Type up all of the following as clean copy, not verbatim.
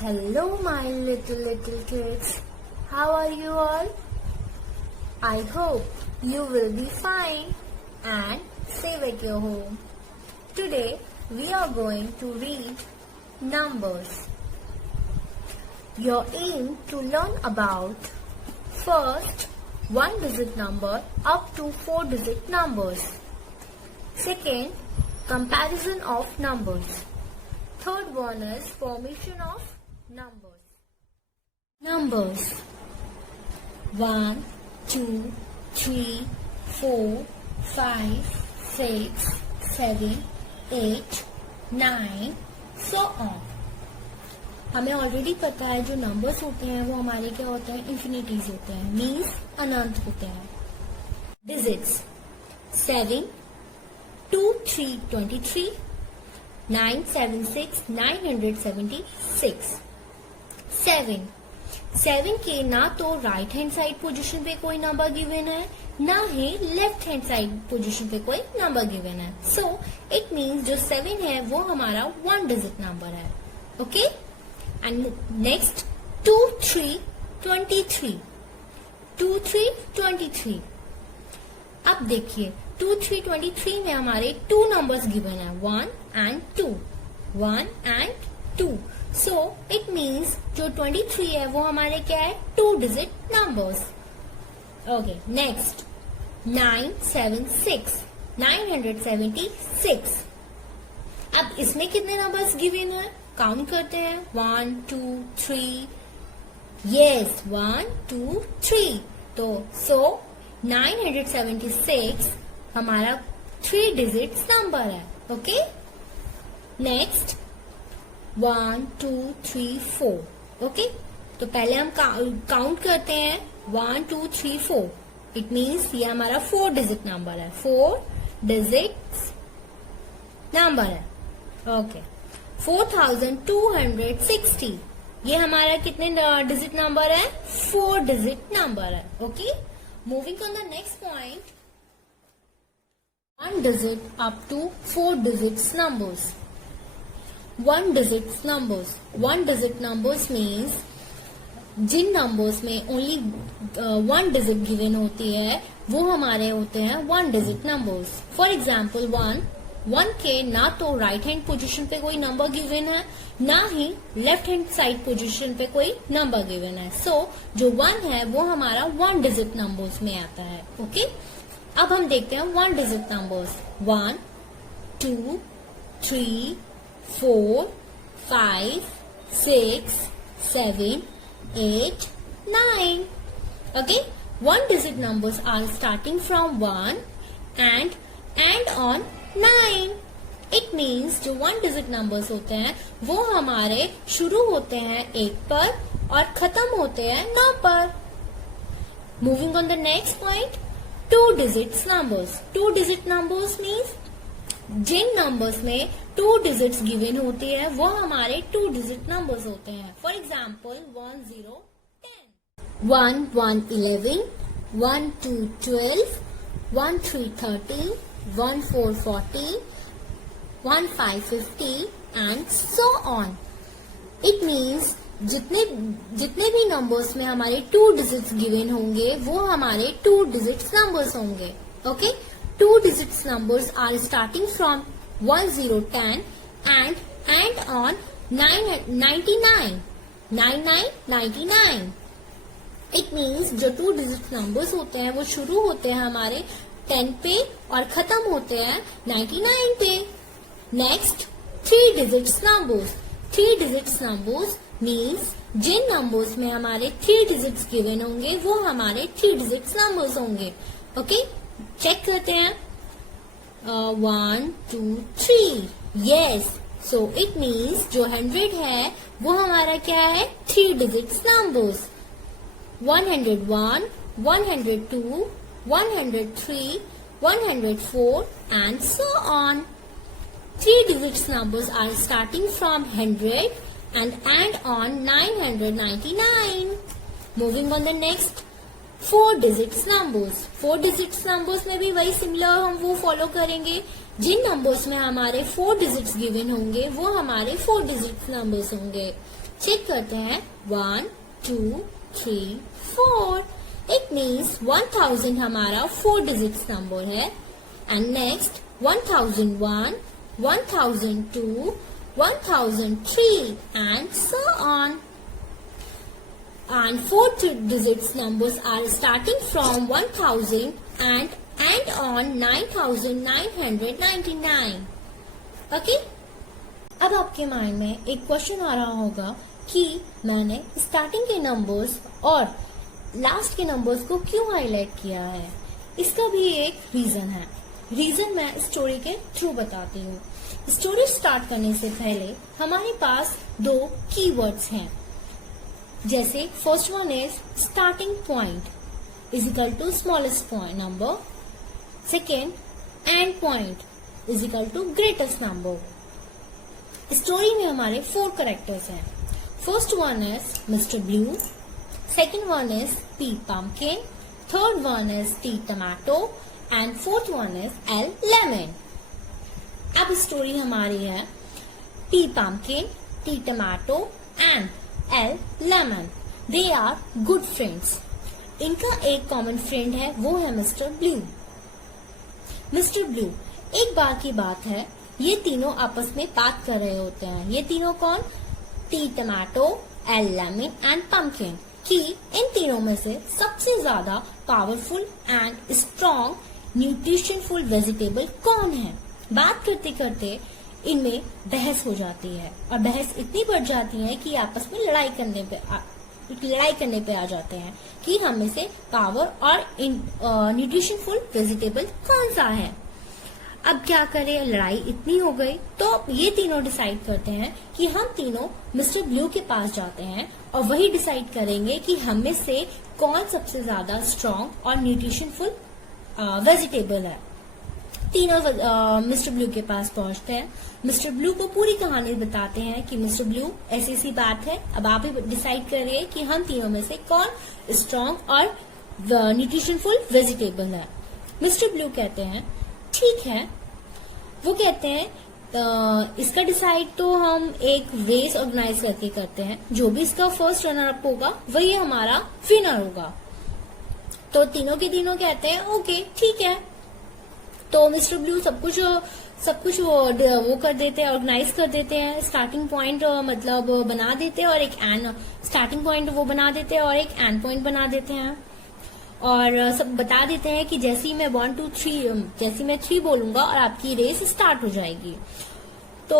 Hello, my little kids. How are you all? I hope you will be fine and safe at your home. Today we are going to read numbers. Your aim to learn about first 1-digit number up to 4-digit numbers. Second, comparison of numbers. Third one is formation of numbers. Numbers 1, 2, 3, 4, 5, 6, 7, 8, 9, so on. हमें already पता है जो numbers होते हैं वो हमारे क्या होते हैं, इंफिनिटीज होते हैं, मीन्स अनंत होते हैं. डिजिट्स 7, 2, 3, 23, 9, 7, 6, 976. 7 के ना तो राइट हैंड साइड पोजीशन पे कोई नंबर गिवन है, ना ही लेफ्ट हैंड साइड पोजीशन पे कोई नंबर गिवन है. सो इट मीन्स जो 7 है वो हमारा 1 डिजिट नंबर है. ओके. And next 2, 3, 23. 2, 3, 23. अब देखिए 2, 3, 23 में हमारे 2 नंबर्स गिवन है, 1 and 2. 1 and 2. So it means जो 23 है वो हमारे क्या है, 2 डिजिट नंबर्स. ओके. नेक्स्ट 976. 976. अब इसमें कितने नंबर्स गिवन है, काउंट करते हैं. 1, 2, 3. यस, 1, 2, 3. तो सो 976 हमारा 3 डिजिट नंबर है. ओके. नेक्स्ट 1, 2, 3, 4. ओके. तो पहले हम काउंट करते हैं. 1, 2, 3, 4. इट मीन्स ये हमारा 4 डिजिट नंबर है. 4 डिजिट नंबर है. ओके. 4260. ये हमारा कितने डिजिट नंबर है, 4 डिजिट नंबर है. Okay. Moving on the next point, 1 digit up to 4 digits numbers. 1 digit numbers. 1 digit numbers means Jin numbers में ओनली 1 डिजिट गिवन होती है वो हमारे होते हैं 1 डिजिट नंबर्स. फॉर एग्जाम्पल 1 के ना तो राइट हैंड पोजीशन पे कोई नंबर गिवन है, ना ही लेफ्ट हैंड साइड पोजीशन पे कोई नंबर गिवन है. सो जो 1 है वो हमारा 1 डिजिट नंबर्स में आता है. ओके. अब हम देखते हैं 1 digit numbers. 1, 2, 3, 4, 5, 6, 7, 8, 9. Okay. 1 digit numbers are starting from 1 and end on 9. It means जो 1 digit numbers होते हैं वो हमारे शुरू होते हैं 1 पर और खत्म होते हैं 9 पर. Moving on the next point, 2 digits numbers. 2 digit numbers means Jin numbers में 2 डिजिट्स गिवन होती है वो हमारे 2 डिजिट नंबर्स होते हैं. For example 1, 0, 10. 1, 1, 11. 1, 2, 12. 1, 3, 13. 1, 4, 40. 1, 5, 50 and so on. It means जितने भी नंबर्स में हमारे 2 डिजिट्स गिवन होंगे वो हमारे 2 डिजिट्स नंबर्स होंगे. Okay. 2 digits numbers are starting from 1, 0, 10 and end on 99. 99. It means जो 2 digit numbers होते हैं वो शुरू होते हैं हमारे 10 पे और खत्म होते हैं 99 पे. Next 3 digits numbers. 3 digits numbers means जिन नंबर्स में हमारे 3 digits गिवन होंगे वो हमारे 3 digits numbers होंगे. ओके. चेक करते हैं. 1, 2, 3. यस. सो इट मीन्स जो 100 है वो हमारा क्या है, 3 digits numbers. 101, 102, 103, 104 and so on. 3 digits numbers are starting from 100 and end on 999. Moving on the next, 4 digits numbers. 4 digits numbers में भी वही सिमिलर हम वो फॉलो करेंगे. जिन नंबर्स में हमारे 4 डिजिट्स गिवन होंगे वो हमारे 4 डिजिट नंबर्स होंगे. चेक करते हैं 1 2 3 4. इट मीन्स 1000 हमारा 4 डिजिट्स नंबर है. And next 1001, 1002, 1003 and so on. And 4 digits numbers are starting from 1000 and end on 9999. Okay? अब आपके माइंड में एक क्वेश्चन आ रहा होगा कि मैंने स्टार्टिंग के नंबर्स और लास्ट के नंबर्स को क्यों हाईलाइट किया है. इसका भी एक रीजन है. रीजन मैं स्टोरी के थ्रू बताती हूँ. स्टोरी स्टार्ट करने से पहले हमारे पास 2 कीवर्ड्स हैं. जैसे first one is starting point is equal to smallest point number. Second end point is equal to greatest number. Story में हमारे 4 कैरेक्टर्स हैं. First one is mister Blue, second one is P pumpkin, third one is T tomato and fourth one is L lemon. अब story हमारी है P pumpkin, T tomato and L lemon. They are good friends. इनका एक common friend है, वो है mister blue. Mister blue, एक बार की बात है, ये तीनों आपस में बात कर रहे होते हैं. ये तीनों कौन? T tomato, L lemon and pumpkin. कि इन तीनों में से सबसे ज्यादा पावरफुल एंड स्ट्रॉन्ग न्यूट्रिशनफुल वेजिटेबल कौन है. बात करते करते इनमें बहस हो जाती है और बहस इतनी बढ़ जाती है कि आपस में लड़ाई करने पे आ जाते हैं कि हम में से पावर और न्यूट्रिशनफुल वेजिटेबल कौन सा है. अब क्या करें, लड़ाई इतनी हो गई तो ये तीनों डिसाइड करते हैं कि हम तीनों मिस्टर ब्लू के पास जाते हैं और वही डिसाइड करेंगे कि हम में से कौन सबसे ज्यादा स्ट्रॉन्ग और न्यूट्रिशनफुल वेजिटेबल है. तीनों मिस्टर ब्लू के पास पहुंचते हैं. मिस्टर ब्लू को पूरी कहानी बताते हैं कि मिस्टर ब्लू ऐसी सी बात है, अब आप ही डिसाइड करिए कि हम तीनों में से कौन स्ट्रॉन्ग और न्यूट्रिशनफुल वेजिटेबल है. मिस्टर ब्लू कहते हैं ठीक है. वो कहते हैं इसका डिसाइड तो हम एक रेस ऑर्गेनाइज करके करते हैं. जो भी इसका फर्स्ट रनर अप होगा वही हमारा विनर होगा. तो तीनों के तीनों कहते हैं ओके ठीक है. तो मिस्टर ब्लू सब कुछ वो कर देते हैं, ऑर्गेनाइज कर देते हैं. स्टार्टिंग पॉइंट मतलब बना देते हैं और एक एंड स्टार्टिंग पॉइंट वो बना देते हैं और एक एंड पॉइंट बना देते हैं. और सब बता देते हैं कि जैसे ही मैं 1 2 3 जैसे मैं 3 बोलूंगा और आपकी रेस स्टार्ट हो जाएगी. तो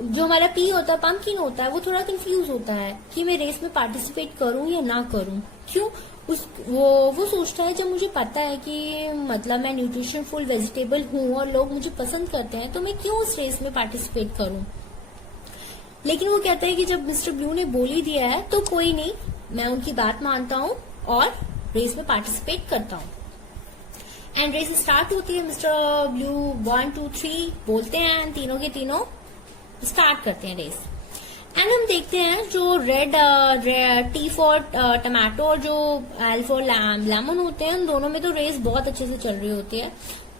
जो हमारा पी होता है, पम्पकिन होता है, वो थोड़ा कंफ्यूज होता है कि मैं रेस में पार्टिसिपेट करूं या ना करूं. क्यों? वो सोचता है जब मुझे पता है कि मतलब मैं न्यूट्रिशनफुल वेजिटेबल हूं और लोग मुझे पसंद करते हैं तो मैं क्यों उस रेस में पार्टिसिपेट करूं. लेकिन वो कहता है कि जब मिस्टर ब्लू ने बोल ही दिया है तो कोई नहीं, मैं उनकी बात मानता हूं और रेस में पार्टिसिपेट करता हूं. एंड रेस स्टार्ट होती है. मिस्टर ब्लू 1 2 3 बोलते हैं, तीनों के तीनों स्टार्ट करते हैं रेस. एंड हम देखते हैं जो रेड टी फॉर टमाटो और जो एल फॉर लेमन होते हैं, उन दोनों में तो रेस बहुत अच्छे से चल रही होती है.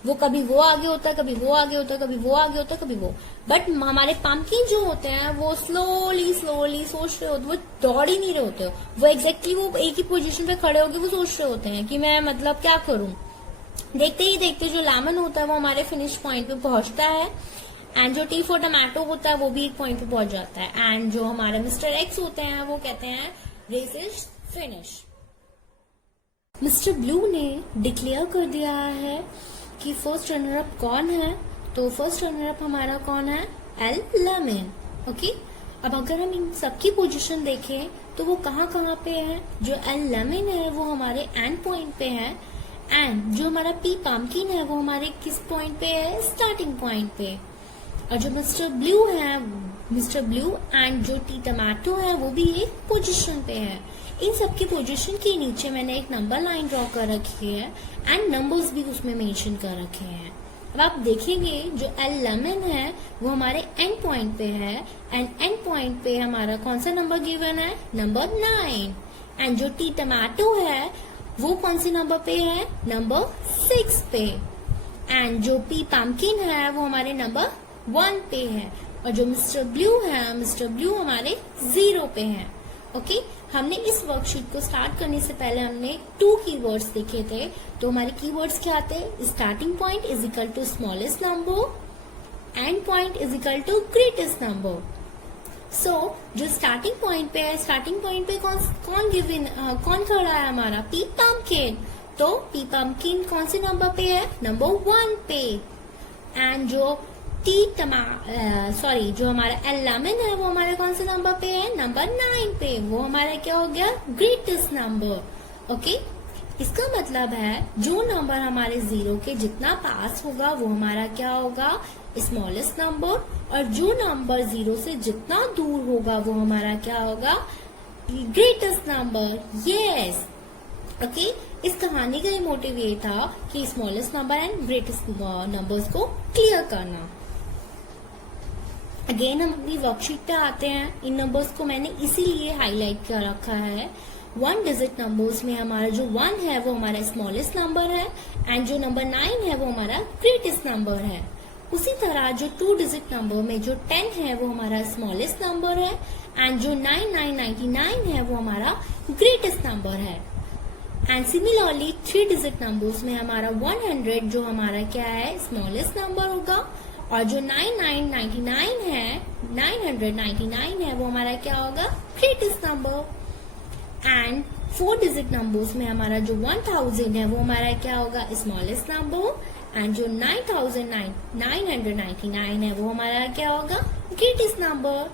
वो कभी वो आगे होता है, कभी वो आगे होता है, कभी वो आगे होता है, कभी वो. बट हमारे पम्पकिन जो होते हैं वो स्लोली सोच रहे होते, वो दौड़ ही नहीं रहे होते. वो एग्जैक्टली वो एक ही पोजीशन पे खड़े होकर वो सोच रहे होते हैं कि मैं मतलब क्या करूं. देखते ही देखते जो लेमन होता है वो हमारे फिनिश पॉइंट पे पहुंचता है. एंड जो टी फॉर टमाटो होता है वो भी एक पॉइंट पे पहुंच जाता है. एंड जो हमारे मिस्टर एक्स होते हैं वो कहते हैं race is finish. Mister Blue ने डिक्लेयर कर दिया है कि फर्स्ट रनर अप कौन है. तो फर्स्ट रनर अप हमारा कौन है? L lemon. ओके. अब अगर हम इन सबकी पोजीशन देखें तो वो कहाँ पे है. जो एल लेमन है वो हमारे एंड पॉइंट पे है. एंड जो हमारा पी पम्पकिन है वो हमारे किस पॉइंट पे है? स्टार्टिंग पॉइंट पे. और जो मिस्टर ब्लू एंड जो टी टमाटो है वो भी एक पोजीशन पे है. इन सबके पोजीशन के नीचे मैंने एक नंबर लाइन ड्रॉ कर रखी है एंड नंबर्स भी उसमें मेंशन कर रखे हैं. अब आप देखेंगे जो एल लेमन है वो हमारे एंड पॉइंट पे है. एंड एंड पॉइंट पे हमारा कौन सा नंबर गिवन है? नंबर 9. एंड जो टी टमाटो है वो कौन से नंबर पे है? नंबर 6 पे. एंड जो पी पम्पकिन है वो हमारे नंबर 1 पे है. और जो मिस्टर ब्लू है, मिस्टर ब्लू हमारे 0 पे हैं। ओके, हमने इस वर्कशीट को स्टार्ट करने से पहले हमने 2 कीवर्ड्स देखे थे। तो हमारे कीवर्ड्स क्या थे? Starting point is equal to smallest number, end point is equal to greatest number. So जो स्टार्टिंग पॉइंट पे है, स्टार्टिंग पॉइंट पे कौन खड़ा है हमारा? P pumpkin. तो पी पम्पकिन कौन से नंबर पे है? नंबर 1 पे। एंड जो जो हमारा एलेमन है वो हमारे कौन से नंबर पे है? नंबर 9 पे। वो हमारा क्या हो गया? Greatest number. ओके, इसका मतलब है जो नंबर हमारे 0 के जितना पास होगा वो हमारा क्या होगा? स्मॉलेस्ट नंबर, और जो नंबर 0 से जितना दूर होगा वो हमारा क्या होगा? Greatest number. यस। ओके, इस कहानी का मोटिव ये था कि smallest number and greatest numbers को क्लियर करना। अगेन हम अपनी वर्कशीट पे आते हैं। इन नंबर्स को मैंने इसीलिए हाईलाइट कर रखा है। 1 डिजिट नंबर्स में हमारा जो 1 है वो हमारा स्मॉलेस्ट नंबर है, एंड जो नंबर 9 है वो हमारा ग्रेटेस्ट नंबर है। उसी तरह जो 2 डिजिट नंबर में जो 10 है वो हमारा स्मॉलेस्ट नंबर है, एंड जो 9999 है वो हमारा ग्रेटेस्ट नंबर है। एंड सिमिलरली 3 डिजिट नंबर्स में हमारा 100 जो हमारा क्या है? स्मॉलेस्ट नंबर होगा, और जो 9999 है, 999 है वो हमारा क्या होगा? Greatest number. And 4 digit numbers में हमारा जो 1000 है वो हमारा क्या होगा? स्मॉलेस्ट नंबर, एंड जो 9999 है वो हमारा क्या होगा? Greatest number.